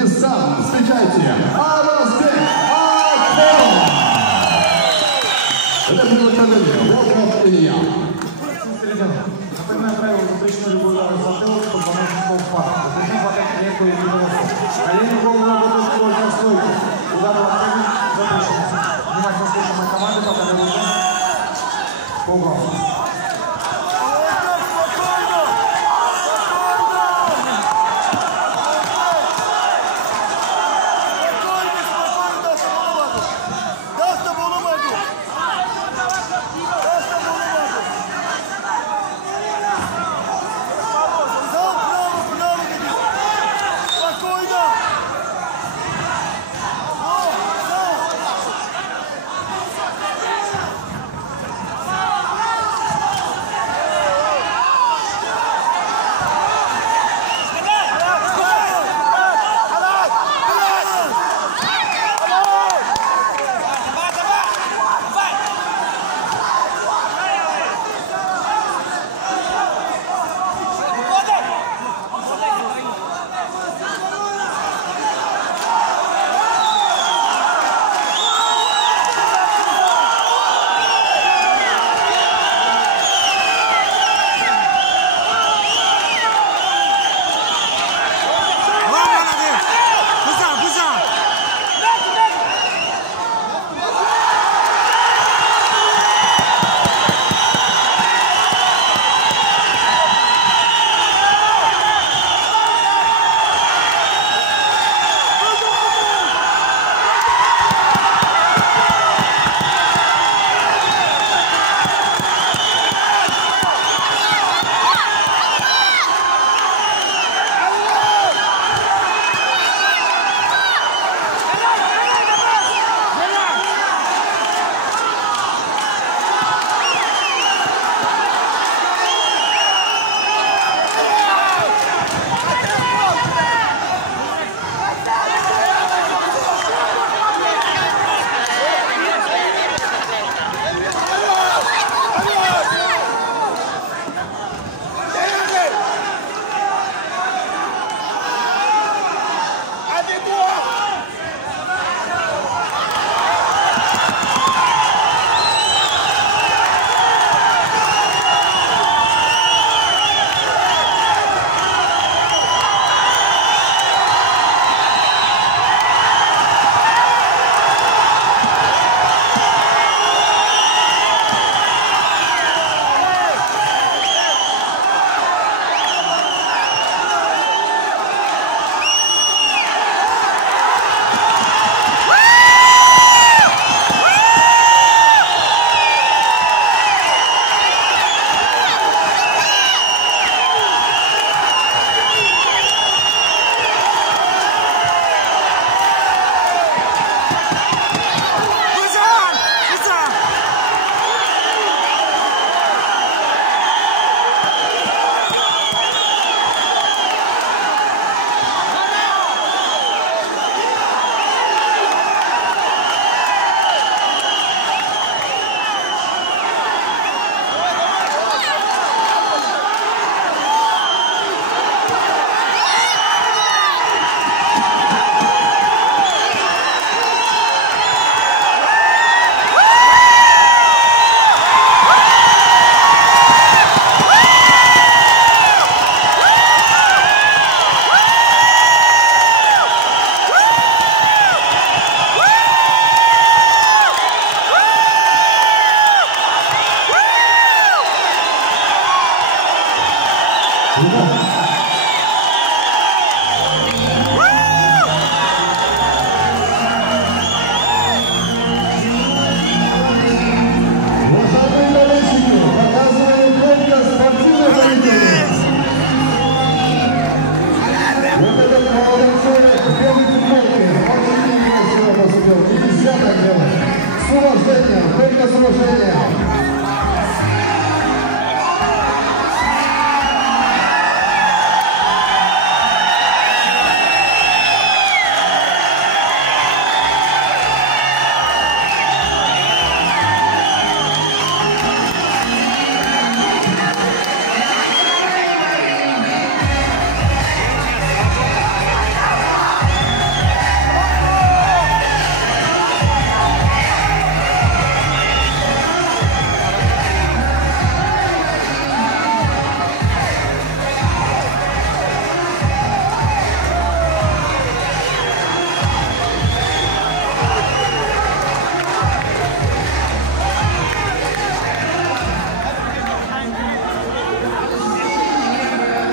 Таджикистан. Встречайте, Аразбек Акберов. Это было Академия. Welcome, Илья. Напоминаю правило, запрещено любой удар в затылок, позвоночник в пах. Запрещено хватать клетку и переносу. Колени в голову работают только в стойке. Удар в ответ запрещен. Внимательно слушаем моей команды, пока я выйду. По углам. С уважением, только с уважением.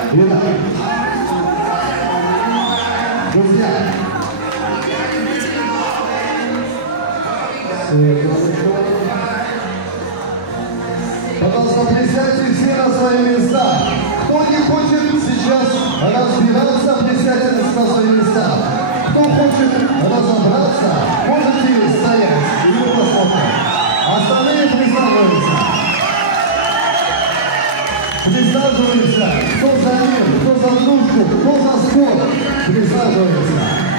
Итак, друзья, пожалуйста, присядьте все на свои места. Кто не хочет сейчас разбираться, присядьте на свои места. Кто хочет разобраться, можете стоять или посмотреть. Остальные присаживаются. Присаживаются. Кто за мир, кто за дружбу, кто за спорт. Присаживаются.